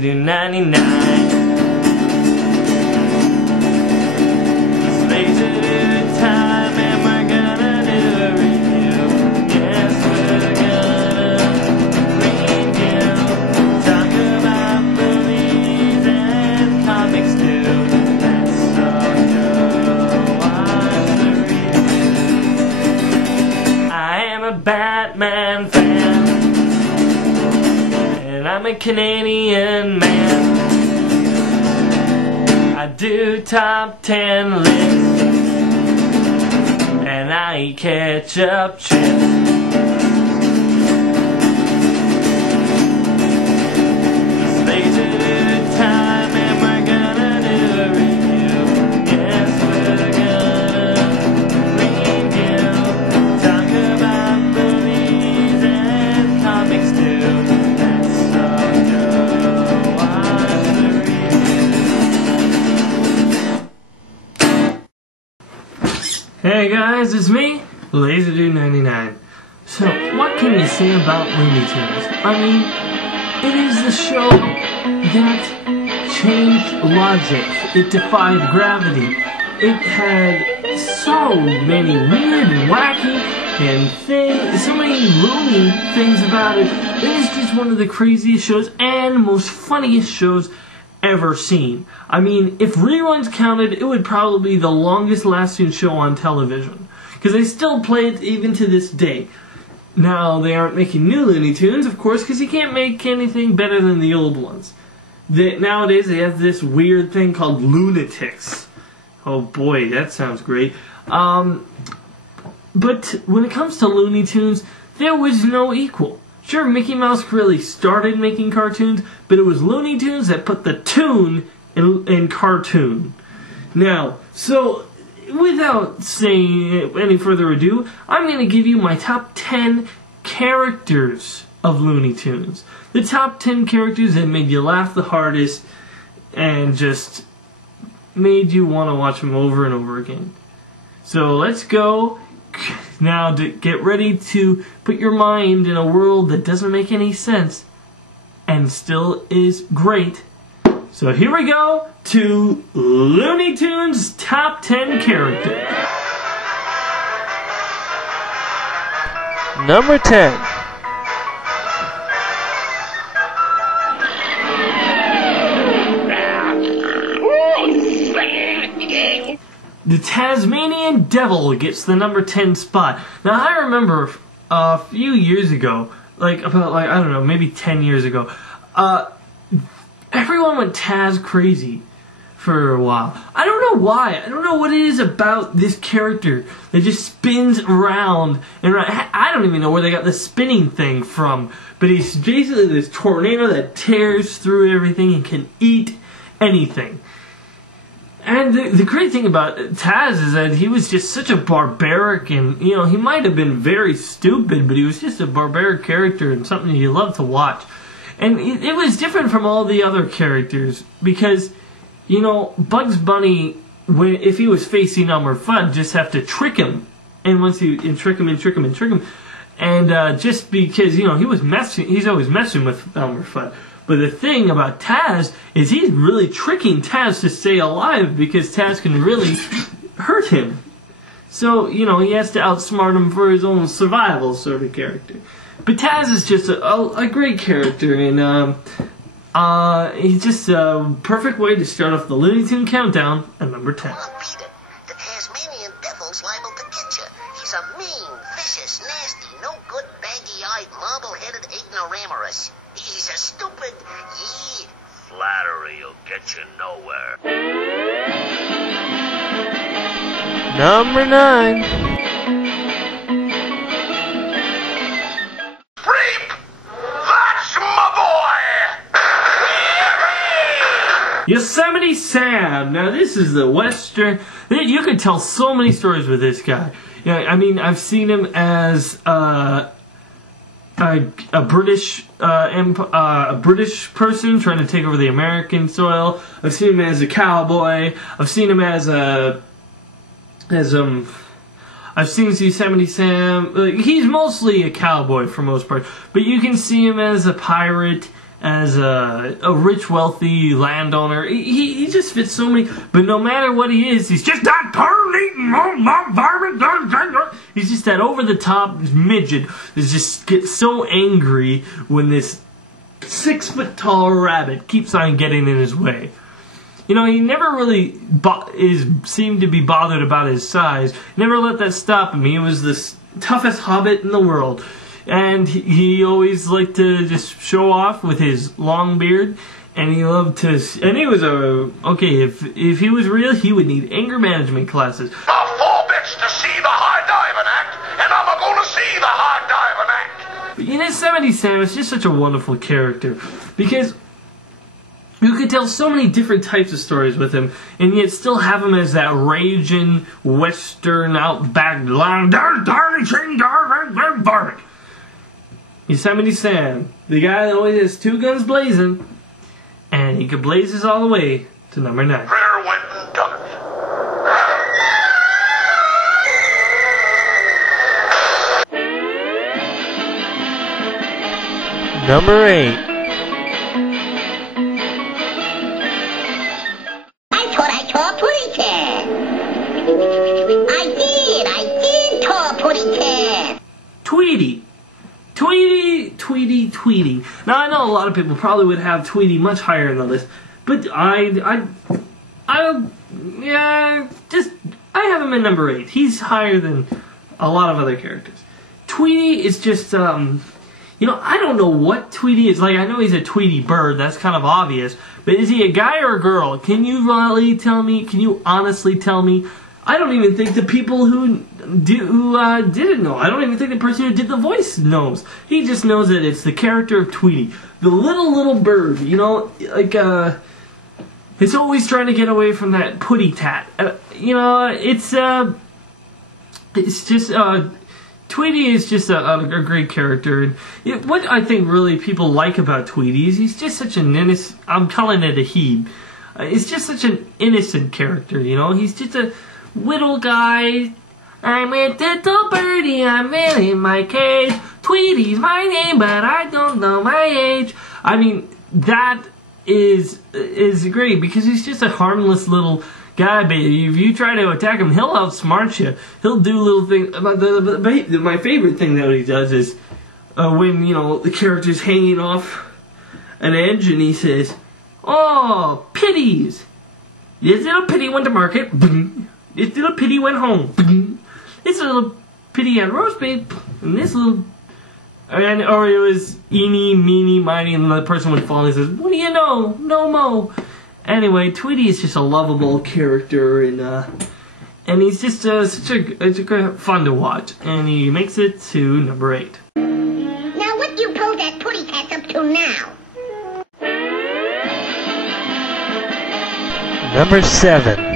lazy do 99. Batman fan, and I'm a Canadian man. I do top 10 lists, and I eat ketchup chips. Hey guys, it's me, LaserDude99. So, what can you say about Looney Tunes? I mean, it is the show that changed logic. It defied gravity. It had so many weird and wacky and so many loony things about it. It is just one of the craziest shows and most funniest shows ever seen. I mean, if reruns counted, it would probably be the longest lasting show on television, because they still play it even to this day. Now, they aren't making new Looney Tunes, of course, because you can't make anything better than the old ones. Nowadays, they have this weird thing called lunatics. Oh boy, that sounds great. But when it comes to Looney Tunes, there was no equal. Sure, Mickey Mouse really started making cartoons, but it was Looney Tunes that put the tune in cartoon. Now, so, without saying any further ado, I'm going to give you my top 10 characters of Looney Tunes. The top 10 characters that made you laugh the hardest and just made you want to watch them over and over again. So, let's go. Now, get ready to put your mind in a world that doesn't make any sense and still is great. So here we go to Looney Tunes top 10 characters. Number 10. The Tasmanian Devil gets the number 10 spot. Now, I remember a few years ago, I don't know, maybe 10 years ago, everyone went Taz crazy for a while. I don't know why. I don't know what it is about this character that just spins around and around. I don't even know where they got the spinning thing from, but he's basically this tornado that tears through everything and can eat anything. And the great thing about Taz is that he was just such a barbaric, and, you know, he might have been very stupid, but he was just a barbaric character and something you love to watch. And it was different from all the other characters, because, you know, Bugs Bunny, if he was facing Elmer Fudd, just have to trick him, and trick him, and just because, you know, he's always messing with Elmer Fudd. But the thing about Taz is he's really tricking Taz to stay alive, because Taz can really hurt him. So, you know, he has to outsmart him for his own survival sort of character. But Taz is just a great character, and he's just a perfect way to start off the Looney Tune countdown at number 10. The Tasmanian Devil's liable to get you. He's a mean, vicious, nasty, no-good, baggy-eyed, marble-headed ignoramus. He's a stupid, flattery will get you nowhere. Number 9. Freak! That's my boy! Yosemite Sam. Now, this is the Western. You could tell so many stories with this guy. Yeah, I mean, I've seen him as a British person trying to take over the American soil. I've seen him as a cowboy. I've seen him as I've seen Yosemite Sam. He's mostly a cowboy for most part, but you can see him as a pirate, as a rich, wealthy landowner. He just fits so many. But no matter what he is, he's just that turn-eating varmint. He's just that over-the-top midget that just gets so angry when this 6-foot-tall rabbit keeps on getting in his way. You know, he never really seemed to be bothered about his size. Never let that stop him. He was the toughest hobbit in the world. And he always liked to just show off with his long beard. And he loved to... And he was okay, if he was real, he would need anger management classes. 4 bits to see the high diving act, and I'm going to see the high diving act. But Yosemite Sam is just such a wonderful character. Because you could tell so many different types of stories with him, and yet still have him as that raging, western, outback, varmint. Yosemite Sam, the guy that always has 2 guns blazing, and he could blaze us all the way to number 9. Where went and done it? Number 8. I thought I saw Pooty Cat. I did saw Pooty Cat. Tweety. Tweety. Now, I know a lot of people probably would have Tweety much higher in the list, but I have him in number 8. He's higher than a lot of other characters. Tweety is just, I don't know what Tweety is. Like, I know he's a Tweety bird, that's kind of obvious, but is he a guy or a girl? Can you really tell me? Can you honestly tell me? I don't even think the people who didn't know. I don't even think the person who did the voice knows. He just knows that it's the character of Tweety. The little bird, it's always trying to get away from that putty tat. Tweety is just a great character. And what I think really people like about Tweety is he's just such an innocent, I'm calling it a he. It's just such an innocent character, He's just a little guy. I'm a little birdie, I'm in my cage. Tweety's my name, but I don't know my age. I mean, that is great because he's just a harmless little guy. But if you try to attack him, he'll outsmart you. He'll do little things. My favorite thing that he does is when the character's hanging off an edge, and he says, "Oh, pities! This little pitty went to market. This little pitty went home. This little pitty had roast beef, and this little..." Or it was eeny, meeny, miny, and the person would fall and he says, "What do you know? No mo." Anyway, Tweety is just a lovable character, and he's just it's a great fun to watch, and he makes it to number 8. Now what do you pull that Pooty Cat up to now? Number 7.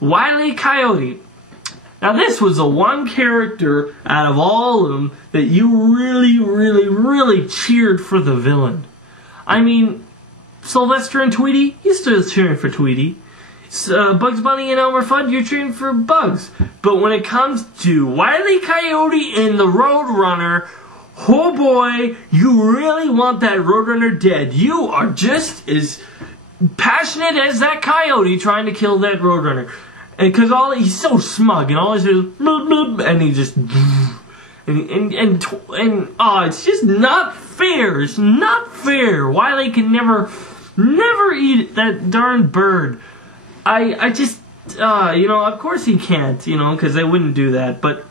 Wile E. Coyote. Now this was the one character out of all of them that you really, really, really cheered for the villain. I mean, Sylvester and Tweety, you're still cheering for Tweety. Bugs Bunny and Elmer Fudd, you're cheering for Bugs. But when it comes to Wile E. Coyote and the Roadrunner, oh boy, you really want that Roadrunner dead. You are just as passionate as that coyote trying to kill that Roadrunner. And because he's so smug, and all he says is bloop, bloop, and he just it's just not fair. It's not fair. Wile can never eat that darn bird. I just of course he can't, because they wouldn't do that. But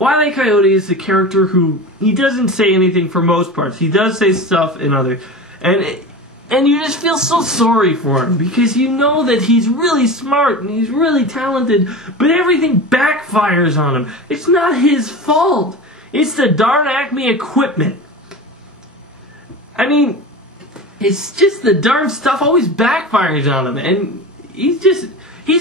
Wile E. Coyote is the character who he doesn't say anything for most parts. He does say stuff in other, and you just feel so sorry for him because you know that he's really smart and he's really talented, but everything backfires on him. It's not his fault. It's the darn Acme equipment. I mean, it's just the darn stuff always backfires on him, and he's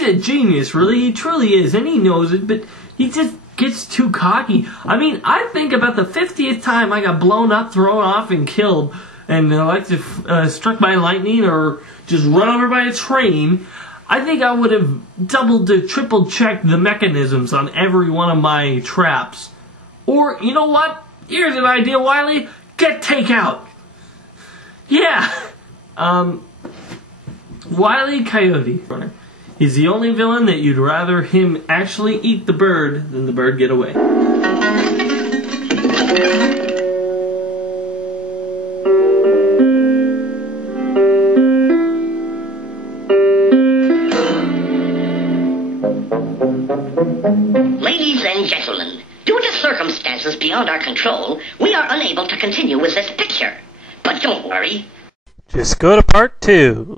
a genius, really. He truly is, and he knows it, but he just gets too cocky. I mean, I think about the 50th time I got blown up, thrown off, and killed, and struck by lightning or just run over by a train. I think I would have doubled to triple checked the mechanisms on every one of my traps. Or, you know what? Here's an idea, Wiley. Get takeout. Yeah. Wile E. Coyote. He's the only villain that you'd rather him actually eat the bird than the bird get away. Ladies and gentlemen, due to circumstances beyond our control, we are unable to continue with this picture. But don't worry. Just go to part 2.